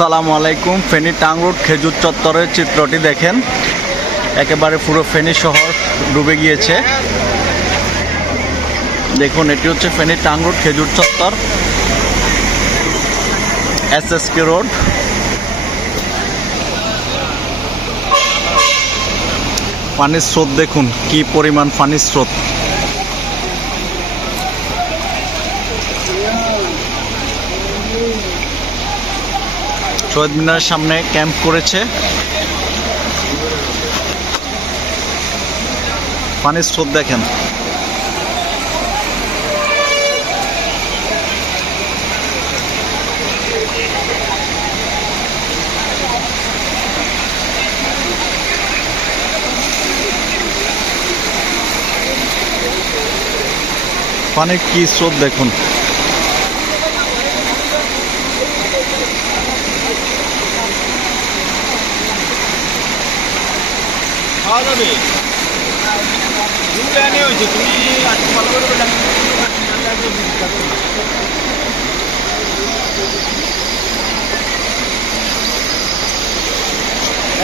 আসসালামু আলাইকুম। ফেনী টাংরোড খেজুর চত্বরের চিত্রটি দেখেন, একেবারে পুরো ফেনী শহর ডুবে গিয়েছে। দেখুন, এটি হচ্ছে ফেনী টাংরোড খেজুর চত্বর, এসএসকে রোড। পানির স্রোত দেখুন, কি পরিমাণ পানির স্রোত। শহীদ মিনারের সামনে ক্যাম্প করেছে। পানির স্রোত দেখেন। পানির কি স্রোত দেখুন। খাওয়া যাবে হয়েছে, তুমি আজকে ভালো করে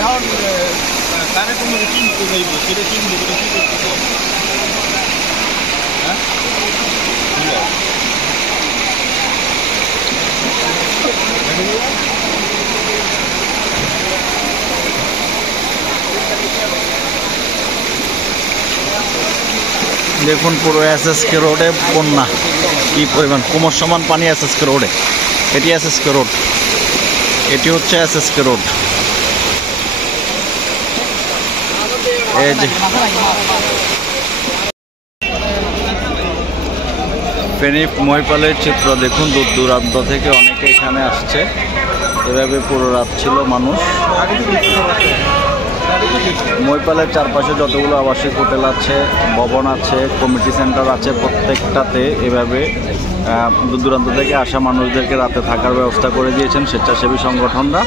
এখন কারে তোমাকে কিনতে যাইব, সেটা কিনবো, সেটা কি করতেছে? হ্যাঁ, দেখুন, পুরো এসএসকে রোডে বন্যা, কি পরিমাণ, কোমর সমান পানি এসএসকে রোডে। এটি এসএসকে রোড, এটি হচ্ছে এসএসকে রোড। এই যে ফেনী মহিপালের চিত্র দেখুন, দূর দূরান্ত থেকে অনেকে এখানে আসছে। এভাবে পুরো রাত ছিল মানুষ। মহিপালের চারপাশে যতগুলো আবাসিক হোটেল আছে, ভবন আছে, কমিউনিটি সেন্টার আছে, প্রত্যেকটাতে এভাবে দূর দূরান্ত থেকে আসা মানুষদেরকে রাতে থাকার ব্যবস্থা করে দিয়েছেন স্বেচ্ছাসেবী সংগঠনরা।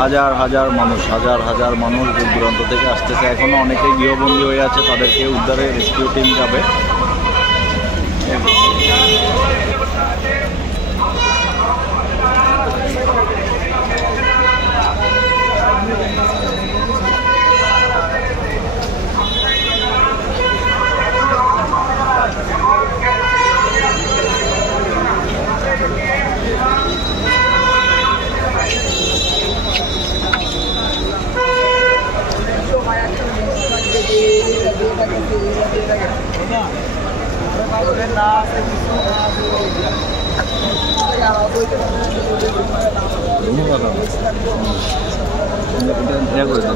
হাজার হাজার মানুষ দূর দূরান্ত থেকে আসতেছে। এখনও অনেকেই গৃহবন্দী হয়ে আছে, তাদেরকে উদ্ধারে রেস্কিউ টিম যাবে।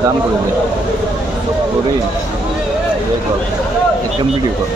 দান করে দে করে একদম ভিডিও কর।